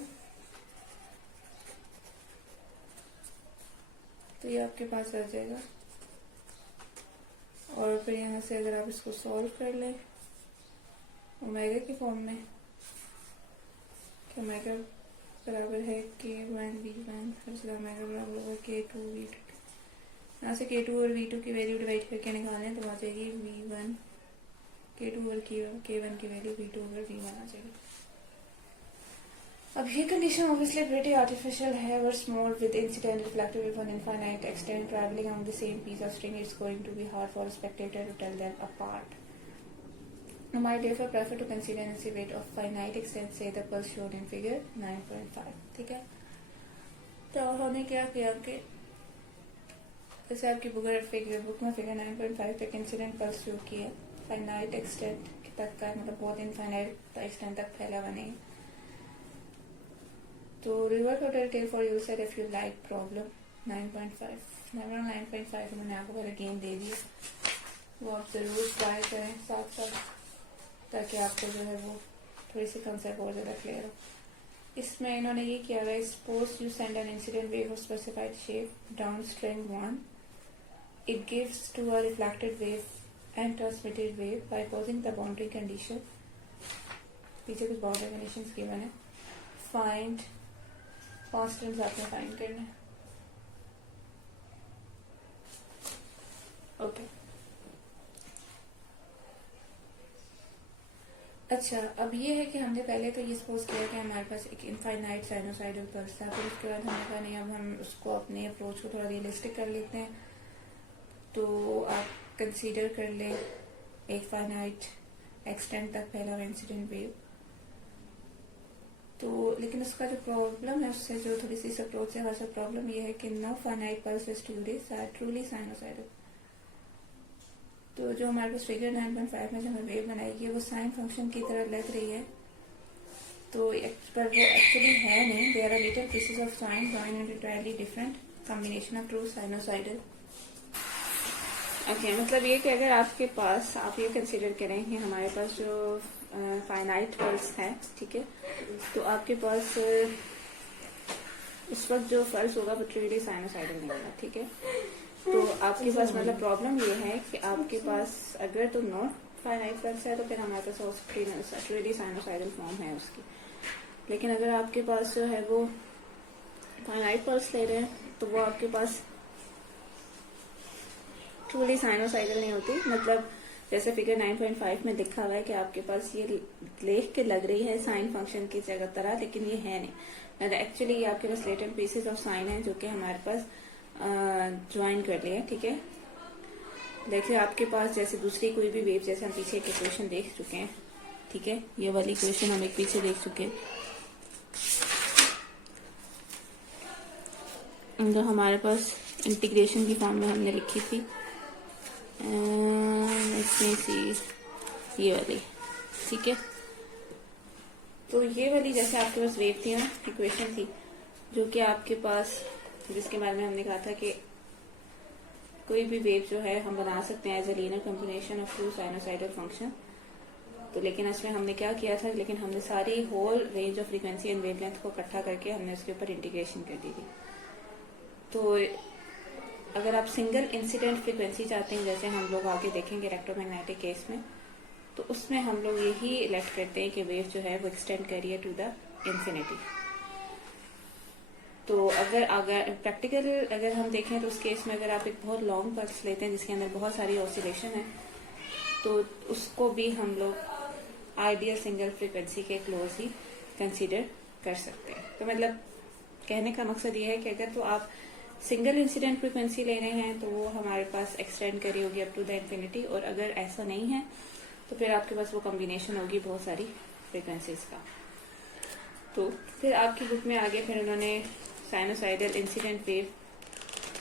तो ये आपके पास आ जाएगा, और फिर यहाँ से अगर आप इसको सॉल्व कर लें ओमेगा की फॉर्म में, ओमेगा बराबर है k1 v1 फिर ओमेगा बराबर होगा k2 v2। यहाँ से k2 और v2 की वैल्यू डिवाइड करके निकालें तो आ जाएगी v1 k2 और k1 की वैल्यू v2 और v1 आ जाएगी। अब ये कंडीशन ऑब्वियसली प्रीटी आर्टिफिशियल है और small with incident reflective wave on infinite extent travelling on the same piece of string is going to be hard for spectator to tell them apart. You might therefore prefer to consider an AC rate of finite extent, say the pulse shown in figure 9.5, ठीक है। तो हमने क्या किया कि जैसे आपकी बुक में फिगर 9.5 तक इंसिडेंट पल्स शो किया, फाइनाइट एक्सटेंट तक का मतलब बहुत इनफाइनाइट एक्सटेंट तक फैला हुआ नहीं। तो रिवर्ट और detail for use if you like problem 9.5 मैंने आपको पहले गेम दे दिया, वो आप जरूर ट्राई करें साथ साथ ताकि आपको जो है वो थोड़ी सी कंसेप्ट और ज़्यादा क्लियर हो। इसमें इन्होंने ये किया हुआ है, suppose you send an incident wave of specified shape down string 1, it gives to a reflected wave and transmitted wave by posing the boundary condition. पीछे कुछ बाउंड्री कंडीशंस गिवन है। फाइंड कॉन्स्टेंट्स आपने फाइंड करना है। ओके अच्छा, अब ये है कि हमने पहले तो ये सपोज किया कि हमारे पास एक इनफाइनाइट साइनोसाइडल पल्स था, फिर उसके बाद हमने कहा नहीं अब हम उसको अपने अप्रोच को थोड़ा रियलिस्टिक कर लेते हैं। तो आप कंसीडर कर ले एक फाइनाइट एक्सटेंट तक पहला इंसिडेंट वेव। तो लेकिन उसका जो प्रॉब्लम है, उससे जो थोड़ी सी अप्रोच से हमारे प्रॉब्लम ये है कि no finite pulse duress are truly sinusoidal. तो जो हमारे पास फिगर 9.5 में जो हमें वेव बनाएगी वो साइन फंक्शन की तरह लग रही है, तो पर वो एक्चुअली है नहीं। There are little pieces of sine join into entirely different combination of true sinusoidal. Okay, मतलब ये कि अगर आपके पास, आप ये कंसीडर करें कि हमारे पास जो फाइनाइट पल्स है, ठीक है, तो आपके पास उस वक्त जो पल्स होगा वो ट्रूली साइनोसाइडल नहीं होगा, ठीक है। तो आपके पास मतलब प्रॉब्लम ये है कि आपके पास अगर तो नॉट फाइनाइट पल्स है तो फिर हमारे पास ट्रूली साइनोसाइडल फॉर्म है उसकी। लेकिन अगर आपके पास जो है वो फाइनाइट पल्स ले रहे हैं तो वो आपके पास ट्रूली साइनोसाइडल नहीं होती। मतलब जैसे फिगर 9.5 में लिखा हुआ है कि आपके पास ये लेख के लग रही है साइन फंक्शन की जगह तरह, लेकिन ये है नहीं। एक्चुअली ये आपके पास लेटेंट पीसेस ऑफ साइन है जो कि हमारे पास ज्वाइन कर लिए, ठीक है। देखिए आपके पास जैसे दूसरी कोई भी वेव, जैसे हम पीछे के क्वेश्चन देख चुके हैं, ठीक है, ये वाली क्वेश्चन हम एक पीछे देख चुके हैं, जो हमारे पास इंटीग्रेशन की फॉर्म में हमने लिखी थी, इसमें सी ये वाली, ठीक है। तो ये वाली जैसे आपके पास वेव थी ना, इक्वेशन थी जो कि आपके पास, जिसके बारे में हमने कहा था कि कोई भी वेव जो है हम बना सकते हैं as a linear combination of two sinusoidal function. तो लेकिन इसमें हमने क्या किया था, लेकिन हमने सारी whole range of frequency and wavelength को इकट्ठा करके हमने उसके ऊपर इंटीग्रेशन कर दी थी। तो अगर आप सिंगल इंसिडेंट फ्रीक्वेंसी चाहते हैं, जैसे हम लोग आगे देखेंगे इलेक्ट्रोमैग्नेटिक केस में, तो उसमें हम लोग यही इलेक्ट करते हैं कि वेव जो है वो एक्सटेंड करिए टू द इंफिनिटी। तो अगर प्रैक्टिकल अगर हम देखें तो उस केस में अगर आप एक बहुत लॉन्ग पल्स लेते हैं जिसके अंदर बहुत सारी ऑसिलेशन है, तो उसको भी हम लोग आइडियल सिंगल फ्रीक्वेंसी के क्लोज ही कंसीडर कर सकते हैं। तो मतलब कहने का मकसद ये है कि अगर तो आप सिंगल इंसिडेंट फ्रीक्वेंसी ले रहे हैं तो वो हमारे पास एक्सटेंड करी होगी अप टू द इंफिनिटी, और अगर ऐसा नहीं है तो फिर आपके पास वो कॉम्बिनेशन होगी बहुत सारी फ्रीक्वेंसीज का। तो फिर आपकी बुक में आगे फिर उन्होंने साइनोसाइडल इंसिडेंट वेव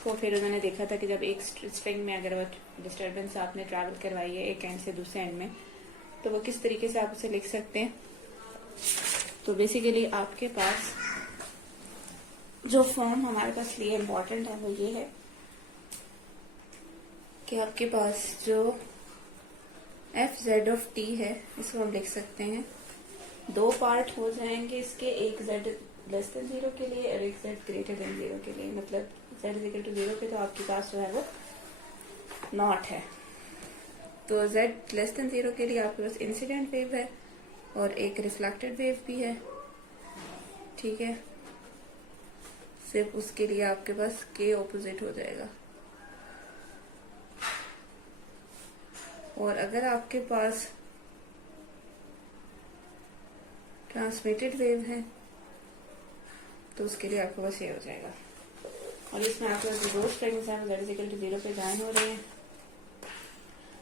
को फिर उन्होंने देखा था कि जब एक स्ट्रिंग में अगर वो डिस्टर्बेंस आपने ट्रैवल करवाई है एक एंड से दूसरे एंड में, तो वो किस तरीके से आप उसे लिख सकते हैं। तो बेसिकली आपके पास जो फॉर्म हमारे पास लिए इम्पोर्टेंट है वो ये है कि आपके पास जो एफ जेड ऑफ टी है इसको हम लिख सकते हैं, दो पार्ट हो जाएंगे इसके, एक जेड लेस देन 0 के लिए और एक जेड ग्रेटर देन 0 के लिए। मतलब जेड इक्वल टू 0 पे तो आपके पास जो है वो नॉट है, तो जेड लेस देन 0 के लिए आपके पास इंसिडेंट वेव है और एक रिफ्लेक्टेड वेव भी है, ठीक है। सिर्फ उसके लिए आपके पास के ऑपोजिट हो जाएगा। और अगर आपके पास ट्रांसमिटेड वेव है तो उसके लिए आपके पास ये हो जाएगा। और इसमें आपके पास दो स्ट्रिंग्स हैं जेड इक्वल टू 0 पे ज्वाइन हो रहे हैं।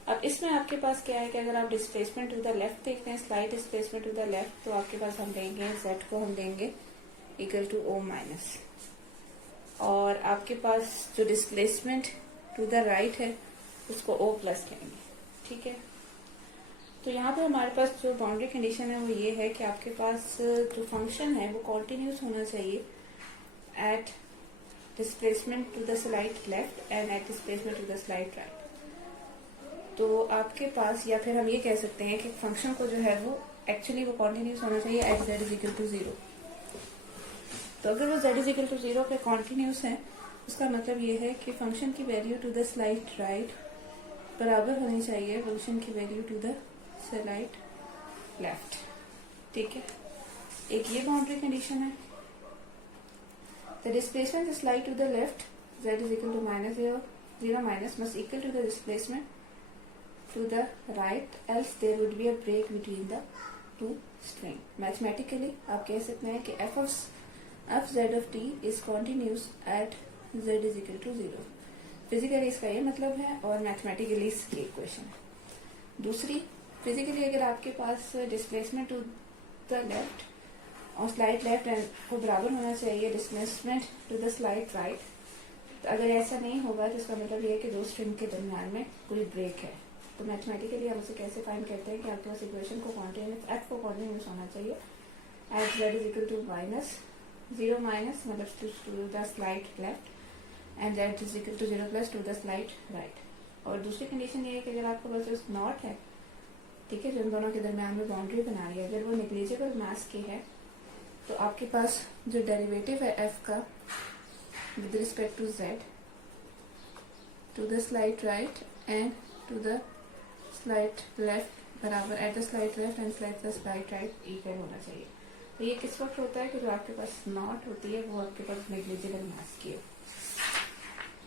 अब इसमें आपके पास क्या है कि अगर आप डिस्प्लेसमेंट टू द लेफ्ट देखते हैं, slide displacement to the left, तो आपके पास हम लेंगे जेड को हम लेंगे इक्वल टू ओ माइनस, और आपके पास जो डिस्प्लेसमेंट टू द राइट है उसको ओ प्लस कहेंगे, ठीक है। तो यहाँ पे हमारे पास जो बाउंड्री कंडीशन है वो ये है कि आपके पास जो फंक्शन है वो कॉन्टिन्यूस होना चाहिए at displacement to the slide left and at displacement to the slide right. तो आपके पास, या फिर हम ये कह सकते हैं कि फंक्शन को जो है वो एक्चुअली वो कॉन्टिन्यूस होना चाहिए at z is equal to 0। तो अगर वो z इज इक्वल टू 0 पे कॉन्टिन्यूस है, उसका मतलब ये है कि फंक्शन की value to the slight right बराबर होनी चाहिए फंक्शन की value to the slight left. ठीक है, एक ये बाउंड्री कंडीशन है। The displacement slide to the left z is equal to minus 0 minus must equal to the displacement to the right, else there would be a break between the two string. Mathematically आप कह सकते हैं कि f z of t is continuous at z is equal to 0। Physically इसका ये मतलब है और मैथमेटिकली इसकी इक्वेशन है। दूसरी, फिजिकली अगर आपके पास डिस्प्लेसमेंट टू द लेफ्ट और स्लाइड लेफ्ट को बराबर होना चाहिए displacement to the slide right, तो अगर ऐसा नहीं होगा तो इसका मतलब ये है कि दो स्ट्रिंग के दरम्यान में कोई ब्रेक है। तो मैथमेटिकली हम उसे कैसे फाइंड करते हैं कि आपके पास इक्वेशन को कॉन्टिन्यूस एफ को कॉन्टिन्यूस होना चाहिए at z is equal to minus 0 minus मतलब to the slide left and z is equal to 0 plus to the slide right. और दूसरी कंडीशन ये है कि अगर आपके पास नॉट है, ठीक है, जो इन दोनों के दरम्यान में बाउंड्री बना रही है, अगर वो निग्लिजिबल मास की है तो आपके पास जो डेरिवेटिव है f का with respect to z to the slide right and to the slide left बराबर at the slide left and slide the slide right equal होना चाहिए। तो ये किस वक्त होता है कि जो आपके पास नॉट होती है वो आपके पास नेग्लिजिबल मास की हो।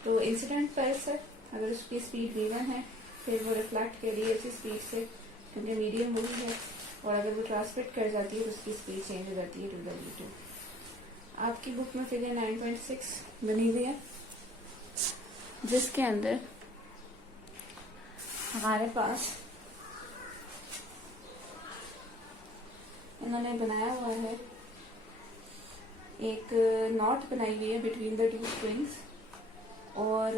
तो इंसिडेंट पल्स है, अगर उसकी स्पीड v1 है फिर वो रिफ्लेक्ट कर रही है इसी स्पीड से क्योंकि मीडियम मूव है, और अगर वो ट्रांसमिट कर जाती है तो उसकी स्पीड चेंज हो जाती है टू द v2। आपकी बुक में फिगर 9.6 बनी हुई है जिसके अंदर हमारे पास इन्होंने बनाया हुआ है एक नॉट बनाई हुई है बिटवीन द टू स्ट्रिंग्स, और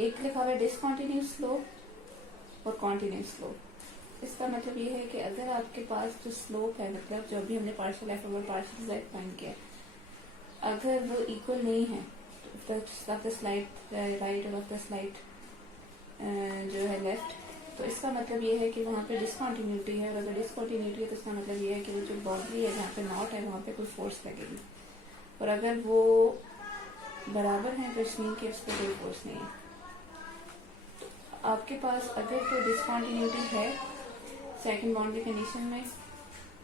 एक लिखा हुआ है डिसकंटिन्यूअस स्लोप और कॉन्टिन्यूअस स्लोप। इसका मतलब ये है कि अगर आपके पास जो स्लोप है, मतलब जो भी हमने partial F over partial Z find किया, अगर वो इक्वल नहीं है तो ऑफ द स्लाइड राइट और ऑफ द स्लाइड जो है लेफ्ट, तो इसका मतलब ये है कि वहाँ पे डिसकंटिन्यूटी है, और अगर डिसकंटिन्यूटी है तो इसका मतलब ये है कि वो जो बाउंड्री है जहाँ पे नॉट है वहाँ पे कोई फोर्स लगेगी, और अगर वो बराबर है तो इसमें कि उस पर कोई फोर्स नहीं है। तो आपके पास अगर कोई डिसकंटिन्यूटी है सेकंड बाउंड्री कंडीशन में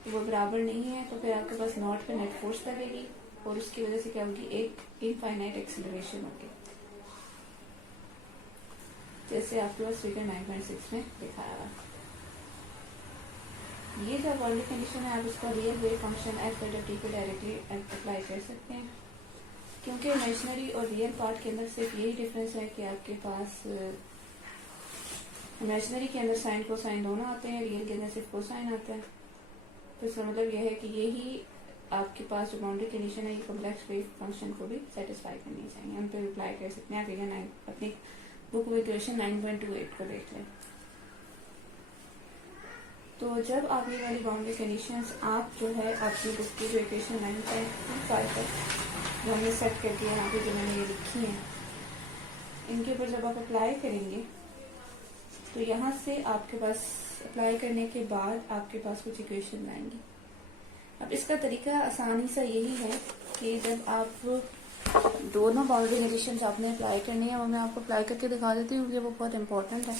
तो वो बराबर नहीं है, तो फिर आपके पास नॉट पे नेट फोर्स लगेगी और उसकी वजह से क्या होगी, एक इनफाइनाइट एक्सेलरेशन होगी, जैसे आपके पास फिगर 9.6 में दिखाया हुआ। ये जो बाउंड्री कंडीशन है आप इसका real wave function F vector T को डायरेक्टली अप्लाई कर सकते हैं, क्योंकि इमेजिनरी और रियल पार्ट के अंदर सिर्फ यही डिफरेंस है कि आपके पास इमेजिनरी के अंदर साइन कोसाइन दोनों आते हैं, रियल के अंदर सिर्फ कोसाइन आता है। तो इसका मतलब यह है कि यही आपके पास जो बाउंड्री कंडीशन है ये कॉम्प्लेक्स वेव फंक्शन को भी सेटिस्फाई करनी चाहिए। हम पे अप्लाई कर सकते हैं। फिगर 9 अपनी बुक में इक्वेशन 9.28 को देख लें। तो जब आप ये वाली बाउंड्री कंडीशंस आप जो है आपकी बुक की जो इक्वेशन 9.25 है जो हमने सेट करके यहाँ पे जो मैंने ये लिखी है, इनके ऊपर जब आप अप्लाई करेंगे तो यहाँ से आपके पास अप्लाई करने के बाद आपके पास कुछ इक्वेशन आएंगी। अब इसका तरीका आसानी सा यही है कि जब आप दोनों बाउंड्री कंडीशंस आपने अप्लाई करनी है वो मैं आपको अप्लाई करके दिखा देती हूँ, क्योंकि वो बहुत इंपॉर्टेंट है।